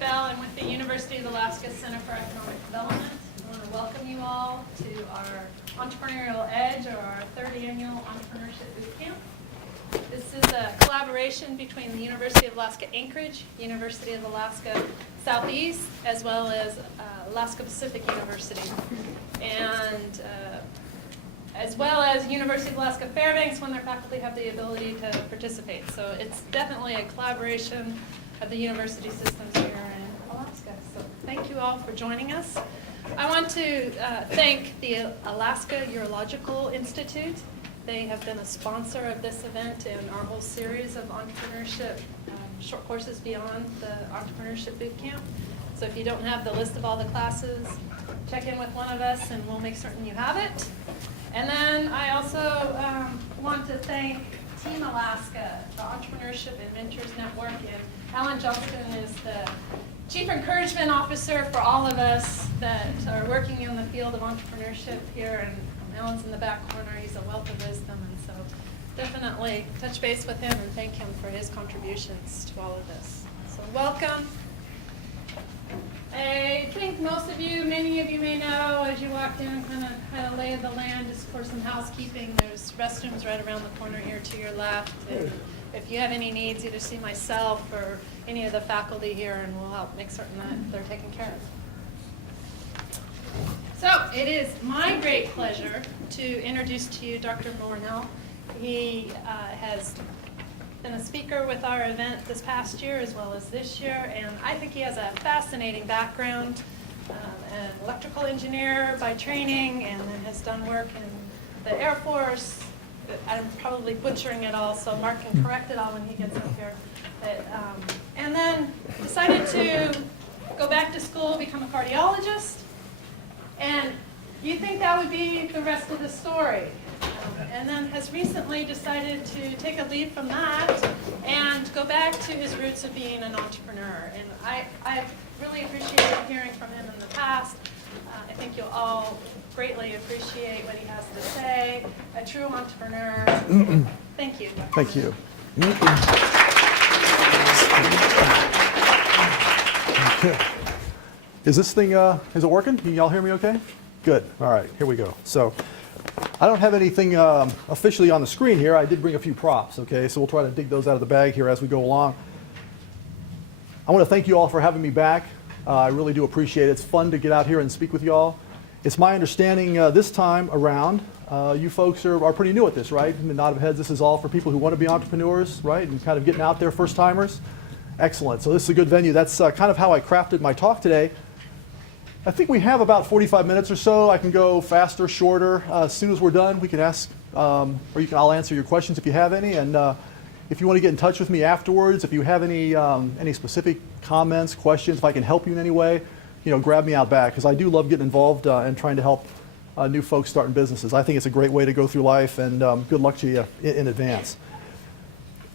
Bell. I'm with the University of Alaska Center for Economic Development. I want to welcome you all to our Entrepreneurial Edge, or our third annual Entrepreneurship Bootcamp. This is a collaboration between the University of Alaska Anchorage, University of Alaska Southeast, as well as Alaska Pacific University, and as well as University of Alaska Fairbanks when their faculty have the ability to participate. So it's definitely a collaboration of the university systems here in Alaska. So thank you all for joining us. I want to thank the Alaska Urological Institute. They have been a sponsor of this event and our whole series of entrepreneurship short courses beyond the Entrepreneurship Bootcamp. So if you don't have the list of all the classes, check in with one of us and we'll make certain you have it. And then I also want to thank Team Alaska, the Entrepreneurship and Mentors Network, and Alan Johnston is the Chief Encouragement Officer for all of us that are working in the field of entrepreneurship here, and Alan's in the back corner. He's a wealth of wisdom, and so definitely touch base with him and thank him for his contributions to all of this. So welcome. I think most of you, many of you may know, as you walked in, kind of had a lay of the land just for some housekeeping. There's restrooms right around the corner here to your left. And if you have any needs, either see myself or any of the faculty here, and we'll help make certain that they're taken care of. So it is my great pleasure to introduce to you Dr. Moronell. He has been a speaker with our event this past year as well as this year, and I think he has a fascinating background, an electrical engineer by training, and then has done work in the Air Force. I'm probably butchering it all, so Mark can correct it all when he gets up here. But, and then decided to go back to school, become a cardiologist, and you think that would be the rest of the story. And then has recently decided to take a lead from that and go back to his roots of being an entrepreneur. And I've really appreciated hearing from him in the past. I think you'll all greatly appreciate what he has to say. A true entrepreneur. Thank you. Thank you. Okay. Is this thing, is it working? Can y'all hear me okay? Good. All right, here we go. So I don't have anything officially on the screen here. I did bring a few props, okay? So we'll try to dig those out of the bag here as we go along. I want to thank you all for having me back. I really do appreciate it. It's fun to get out here and speak with you all. It's my understanding this time around, you folks are pretty new at this, right? In the nod of heads, this is all for people who want to be entrepreneurs, right? And kind of getting out there, first timers. Excellent. So this is a good venue. That's kind of how I crafted my talk today. I think we have about 45 minutes or so. I can go faster, shorter. As soon as we're done, we can ask, or I'll answer your questions if you have any. And if you want to get in touch with me afterwards, if you have any specific comments, questions, if I can help you in any way, grab me out back, because I do love getting involved and trying to help new folks starting businesses. I think it's a great way to go through life, and good luck to you in advance.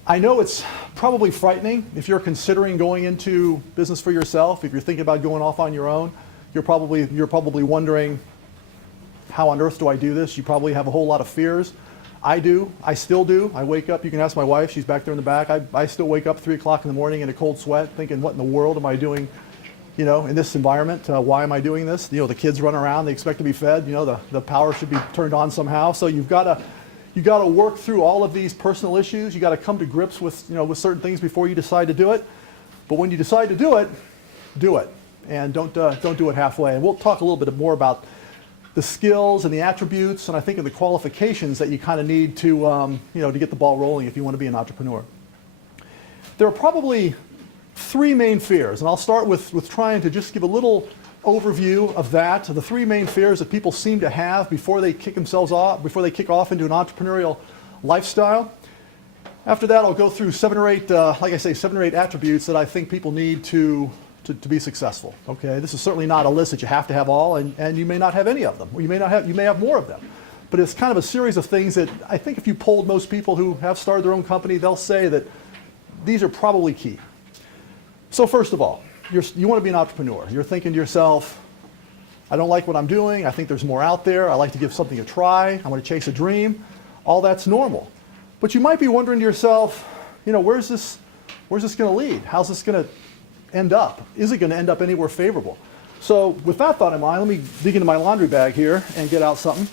I know it's probably frightening if you're considering going into business for yourself, if you're thinking about going off on your own. You're probably wondering, how on earth do I do this? You probably have a whole lot of fears. I do. I still do. I wake up. You can ask my wife. She's back there in the back. I still wake up 3 o'clock in the morning in a cold sweat thinking, what in the world am I doing, in this environment? Why am I doing this? The kids run around. They expect to be fed. The power should be turned on somehow. So you've got to work through all of these personal issues. You've got to come to grips with, with certain things before you decide to do it. But when you decide to do it, do it. And don't do it halfway. And we'll talk a little bit more about the skills and the attributes, and I think of the qualifications that you kind of need to to get the ball rolling if you want to be an entrepreneur. There are probably 3 main fears, and I'll start with trying to just give a little overview of that. The 3 main fears that people seem to have before they kick off into an entrepreneurial lifestyle. After that, I'll go through 7 or 8, like I say, 7 or 8 attributes that I think people need to be successful. Okay, this is certainly not a list that you have to have all, and you may not have any of them, or you may have more of them. But it's kind of a series of things that I think if you polled most people who have started their own company, they'll say that these are probably key. So first of all, you want to be an entrepreneur. You're thinking to yourself, I don't like what I'm doing. I think there's more out there. I like to give something a try. I want to chase a dream. All that's normal. But you might be wondering to yourself, where's this going to lead? How's this going to end up? Is it going to end up anywhere favorable? So with that thought in mind, let me dig into my laundry bag here and get out something.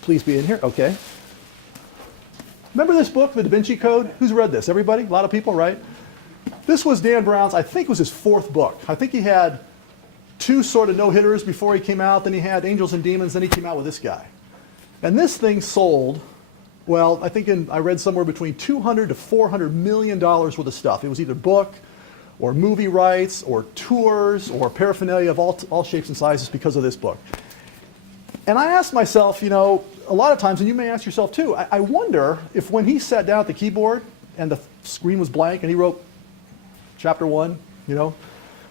Please be in here. Okay. Remember this book, The Da Vinci Code? Who's read this? Everybody? A lot of people, right? This was Dan Brown's, I think it was his 4th book. I think he had 2 sort of no-hitters before he came out. Then he had Angels and Demons. Then he came out with this guy. And this thing sold, well, I think I read somewhere between $200 to $400 million worth of stuff. It was either book or movie rights or tours or paraphernalia of all shapes and sizes because of this book. And I asked myself, you know, a lot of times, and you may ask yourself too, I wonder if when he sat down at the keyboard and the screen was blank and he wrote chapter 1, you know,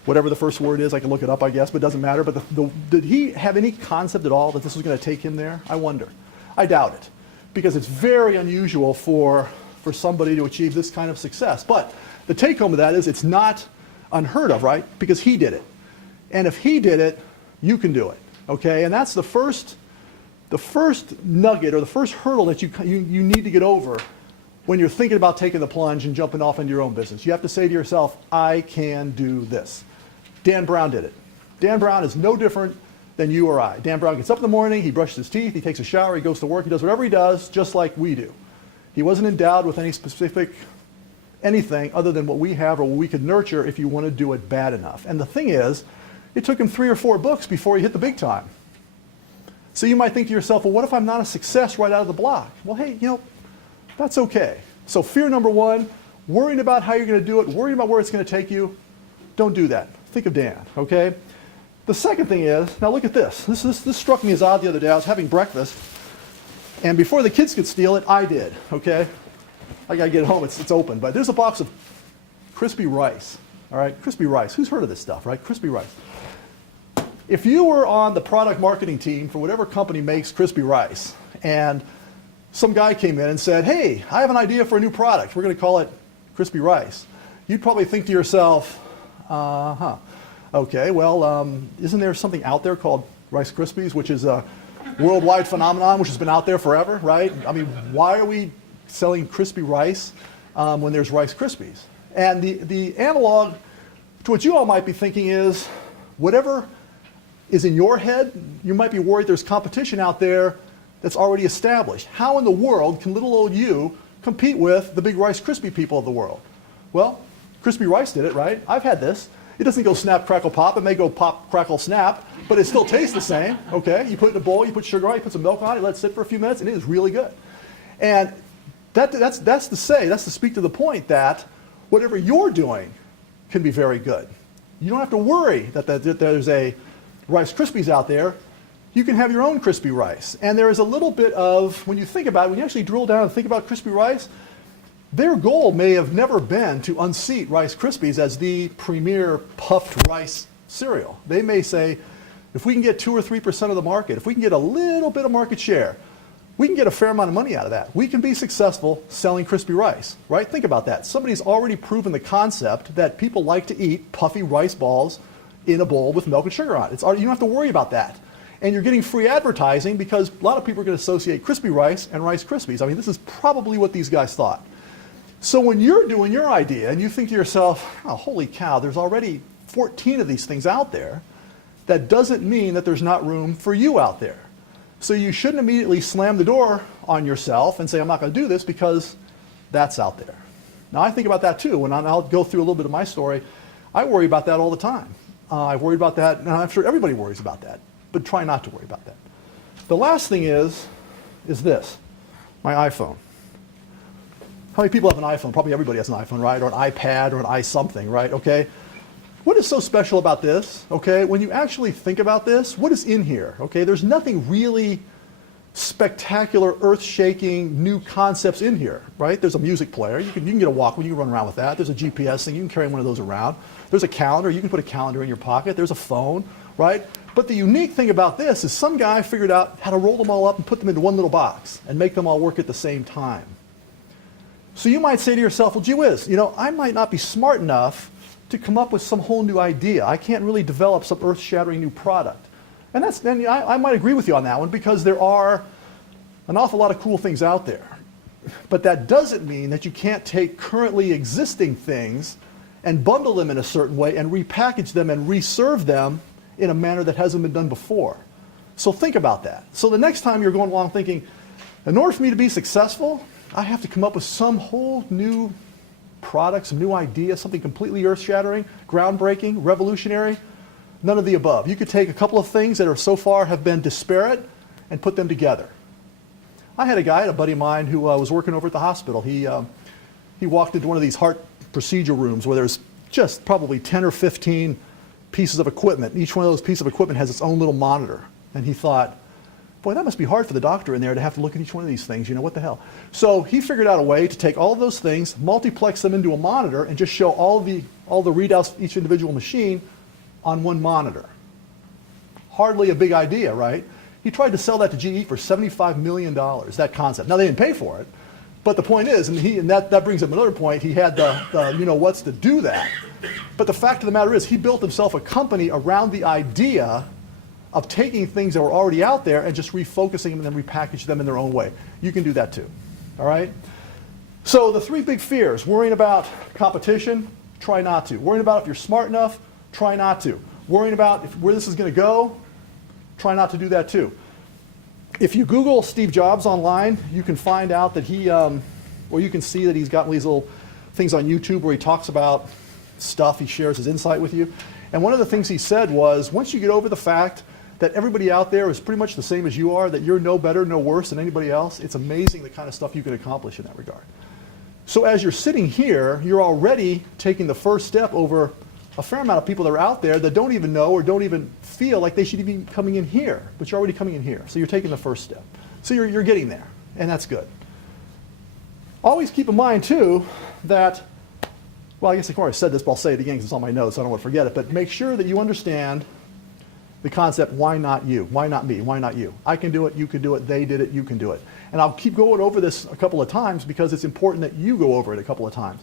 whatever the first word is, I can look it up, I guess, but it doesn't matter. But did he have any concept at all that this was going to take him there? I wonder. I doubt it, because it's very unusual for somebody to achieve this kind of success. But the take home of that is it's not unheard of, right? Because he did it. And if he did it, you can do it, okay? And that's the first nugget or the first hurdle that you need to get over when you're thinking about taking the plunge and jumping off into your own business. You have to say to yourself, I can do this. Dan Brown did it. Dan Brown is no different than you or I. Dan Brown gets up in the morning, he brushes his teeth, he takes a shower, he goes to work, he does whatever he does, just like we do. He wasn't endowed with any specific anything other than what we have or what we could nurture if you want to do it bad enough. And the thing is, it took him 3 or 4 books before he hit the big time. So you might think to yourself, well, what if I'm not a success right out of the block? Well, hey, you know, that's okay. So fear number 1, worrying about how you're going to do it, worrying about where it's going to take you, don't do that. Think of Dan, okay? The second thing is, now look at this. This struck me as odd the other day. I was having breakfast, and before the kids could steal it, I did, okay? I got to get it home. It's open. But there's a box of crispy rice, all right? Crispy rice. Who's heard of this stuff, right? Crispy rice. If you were on the product marketing team for whatever company makes crispy rice, and some guy came in and said, hey, I have an idea for a new product. We're going to call it crispy rice. You'd probably think to yourself, okay, well, isn't there something out there called Rice Krispies, which is a worldwide phenomenon, which has been out there forever, right? I mean, why are we selling crispy rice when there's Rice Krispies? And the analog to what you all might be thinking is, whatever is in your head, you might be worried there's competition out there that's already established. How in the world can little old you compete with the big Rice Krispie people of the world? Well, Crispy Rice did it, right? I've had this. It doesn't go snap, crackle, pop. It may go pop, crackle, snap, but it still tastes the same, okay? You put it in a bowl, you put sugar on it, you put some milk on it, let it sit for a few minutes, and it is really good. And that's to speak to the point that whatever you're doing can be very good. You don't have to worry that there's a Rice Krispies out there. You can have your own crispy rice. And there is a little bit of, when you think about it, when you actually drill down and think about crispy rice, their goal may have never been to unseat Rice Krispies as the premier puffed rice cereal. They may say, if we can get 2 or 3% of the market, if we can get a little bit of market share, we can get a fair amount of money out of that. We can be successful selling crispy rice, right? Think about that. Somebody's already proven the concept that people like to eat puffy rice balls in a bowl with milk and sugar on it. You don't have to worry about that. And you're getting free advertising because a lot of people are going to associate crispy rice and Rice Krispies. I mean, this is probably what these guys thought. So when you're doing your idea and you think to yourself, oh, holy cow, there's already 14 of these things out there, that doesn't mean that there's not room for you out there. So you shouldn't immediately slam the door on yourself and say, I'm not going to do this because that's out there. Now, I think about that too. When I'll go through a little bit of my story, I worry about that all the time. I worry about that, and I'm sure everybody worries about that, but try not to worry about that. The last thing is this, my iPhone. How many people have an iPhone? Probably everybody has an iPhone, right? Or an iPad or an i-something, right? Okay. What is so special about this? Okay, when you actually think about this, what is in here? Okay, there's nothing really spectacular, earth-shaking, new concepts in here, right? There's a music player. You can get a Walkman. You can run around with that. There's a GPS thing. You can carry one of those around. There's a calendar. You can put a calendar in your pocket. There's a phone, right? But the unique thing about this is some guy figured out how to roll them all up and put them into one little box and make them all work at the same time. So you might say to yourself, well, gee whiz, you know, I might not be smart enough to come up with some whole new idea. I can't really develop some earth-shattering new product. And I might agree with you on that one because there are an awful lot of cool things out there. But that doesn't mean that you can't take currently existing things and bundle them in a certain way and repackage them and reserve them in a manner that hasn't been done before. So think about that. So the next time you're going along thinking, in order for me to be successful, I have to come up with some whole new product, some new idea, something completely earth-shattering, groundbreaking, revolutionary. None of the above. You could take a couple of things that are so far have been disparate and put them together. I had a buddy of mine who was working over at the hospital. He walked into one of these heart procedure rooms where there's just probably 10 or 15 pieces of equipment. Each one of those pieces of equipment has its own little monitor. And he thought, boy, that must be hard for the doctor in there to have to look at each one of these things. You know, what the hell? So he figured out a way to take all of those things, multiplex them into a monitor, and just show all the readouts of each individual machine on one monitor. Hardly a big idea, right? He tried to sell that to GE for $75 million, that concept. Now, they didn't pay for it. But the point is, and that brings up another point, he had the you-know-whats to do that. But the fact of the matter is, he built himself a company around the idea of taking things that were already out there and just refocusing them and then repackage them in their own way. You can do that too, all right? So the three big fears: worrying about competition, try not to. Worrying about if you're smart enough, try not to. Worrying about where this is going to go, try not to do that too. If you Google Steve Jobs online, you can find out that or you can see that he's got these little things on YouTube where he talks about stuff, he shares his insight with you. And one of the things he said was, once you get over the fact that everybody out there is pretty much the same as you are, that you're no better, no worse than anybody else, it's amazing the kind of stuff you can accomplish in that regard. So as you're sitting here, you're already taking the first step over a fair amount of people that are out there that don't even know or don't even feel like they should even be coming in here, but you're already coming in here. So you're taking the first step. So you're getting there, and that's good. Always keep in mind, too, that, well, I guess I've already said this, but I'll say it again because it's on my notes, so I don't want to forget it, but make sure that you understand the concept, why not you? Why not me? Why not you? I can do it, you can do it, they did it, you can do it. And I'll keep going over this a couple of times because it's important that you go over it a couple of times.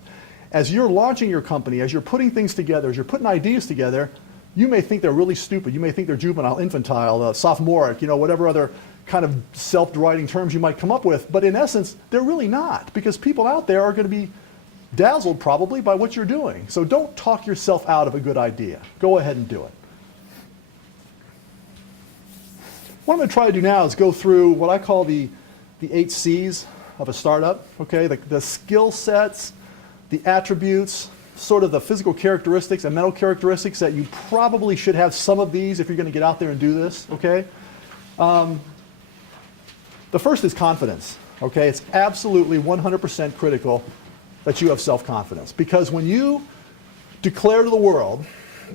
As you're launching your company, as you're putting things together, as you're putting ideas together, you may think they're really stupid. You may think they're juvenile, infantile, sophomoric, whatever other kind of self-deriding terms you might come up with. But in essence, they're really not, because people out there are going to be dazzled probably by what you're doing. So don't talk yourself out of a good idea. Go ahead and do it. What I'm going to try to do now is go through what I call the 8 C's of a startup, okay? The skill sets, the attributes, sort of the physical characteristics and mental characteristics that you probably should have some of these if you're going to get out there and do this, okay? The first is confidence, okay? It's absolutely 100% critical that you have self-confidence, because when you declare to the world,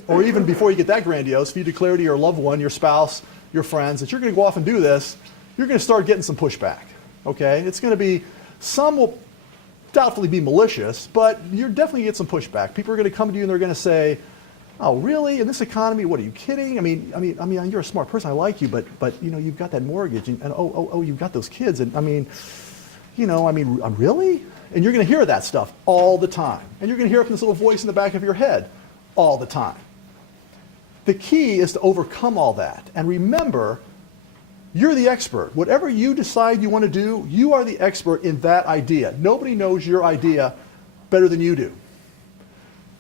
or even before you get that grandiose, if you declare to your loved one, your spouse, your friends, that you're going to go off and do this, you're going to start getting some pushback, okay? It's going to be, some will doubtfully be malicious, but you're definitely going to get some pushback. People are going to come to you and they're going to say, "Oh, really? In this economy? What, are you kidding? I mean, you're a smart person. I like you, but you've got that mortgage, and you've got those kids, and really?" And you're going to hear that stuff all the time, and you're going to hear it from this little voice in the back of your head all the time. The key is to overcome all that, and remember, you're the expert. Whatever you decide you want to do, you are the expert in that idea. Nobody knows your idea better than you do.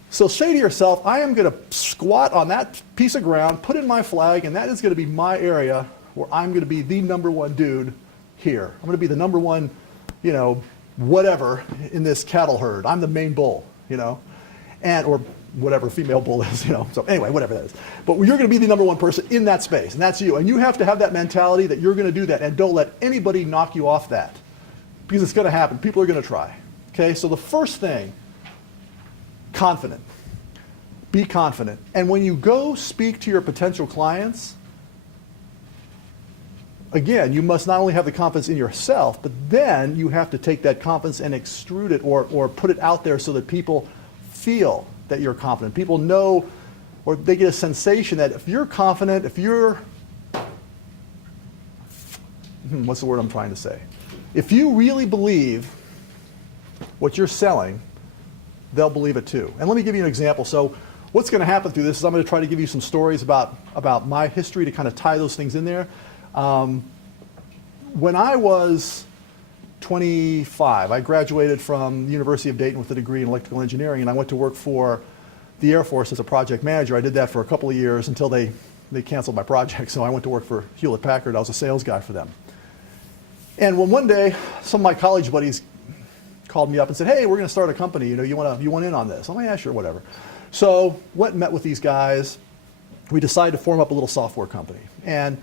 So say to yourself, I am going to squat on that piece of ground, put in my flag, and that is going to be my area where I'm going to be the number one dude here. I'm going to be the number one, whatever in this cattle herd. I'm the main bull, or whatever female bull is, So anyway, whatever that is. But you're going to be the number one person in that space, and that's you. And you have to have that mentality that you're going to do that, and don't let anybody knock you off that, because it's going to happen. People are going to try. Okay, so the first thing, confident. Be confident. And when you go speak to your potential clients, again, you must not only have the confidence in yourself, but then you have to take that confidence and extrude it or put it out there so that people feel that you're confident. People know, or they get a sensation that if you're confident, if you're, what's the word I'm trying to say? If you really believe what you're selling, they'll believe it too. And let me give you an example. So what's going to happen through this is I'm going to try to give you some stories about my history to kind of tie those things in there. When I was 25, I graduated from the University of Dayton with a degree in electrical engineering, and I went to work for the Air Force as a project manager. I did that for a couple of years until they canceled my project. So I went to work for Hewlett Packard. I was a sales guy for them. And when one day, some of my college buddies called me up and said, hey, we're going to start a company. You want in on this? I'm like, yeah, sure, whatever. So went and met with these guys. We decided to form up a little software company. And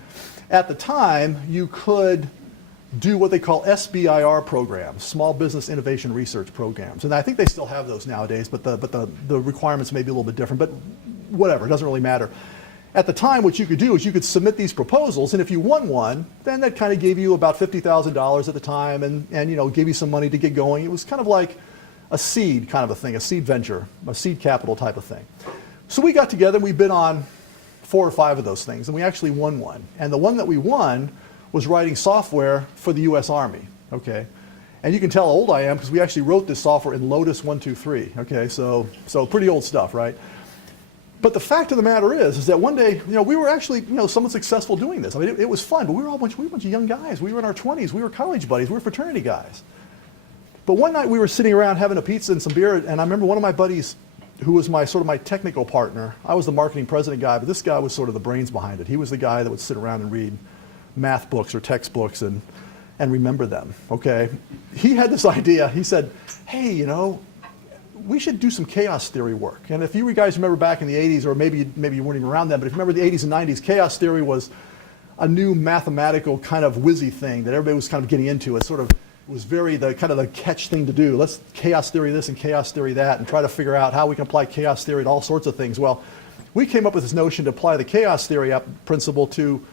at the time, you could do what they call SBIR programs, Small Business Innovation Research Programs. And I think they still have those nowadays, but the requirements may be a little bit different, but whatever, it doesn't really matter. At the time, what you could do is you could submit these proposals, and if you won one, then that kind of gave you about $50,000 at the time and gave you some money to get going. It was kind of like a seed kind of a thing, a seed venture, a seed capital type of thing. So we got together, and we bid on 4 or 5 of those things, and we actually won one. And the one that we won was writing software for the U.S. Army, okay? And you can tell how old I am because we actually wrote this software in Lotus 123, okay? So pretty old stuff, right? But the fact of the matter is that one day, we were actually, somewhat successful doing this. I mean, it was fun, but we were a bunch of young guys. We were in our 20s. We were college buddies. We were fraternity guys. But one night we were sitting around having a pizza and some beer, and I remember one of my buddies, who was my technical partner. I was the marketing president guy, but this guy was sort of the brains behind it. He was the guy that would sit around and read math books or textbooks and remember them, okay? He had this idea. He said, hey, we should do some chaos theory work. And if you guys remember back in the 80s, or maybe you weren't even around then, but if you remember the 80s and 90s, chaos theory was a new mathematical kind of whizzy thing that everybody was kind of getting into. It was very the catch thing to do. Let's chaos theory this and chaos theory that and try to figure out how we can apply chaos theory to all sorts of things. Well, we came up with this notion to apply the chaos theory principle to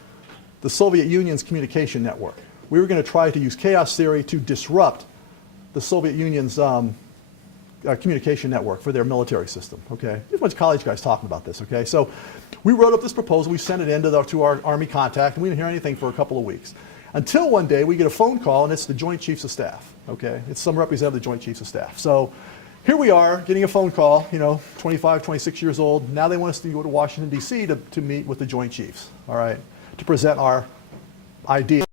the Soviet Union's communication network. We were going to try to use chaos theory to disrupt the Soviet Union's communication network for their military system, okay? There's a bunch of college guys talking about this, okay? So we wrote up this proposal, we sent it in to our Army contact, and we didn't hear anything for a couple of weeks. Until one day we get a phone call, and it's the Joint Chiefs of Staff, okay? It's some representative of the Joint Chiefs of Staff. So here we are, getting a phone call, 25, 26 years old. Now they want us to go to Washington, D.C. to meet with the Joint Chiefs, all right, to present our idea.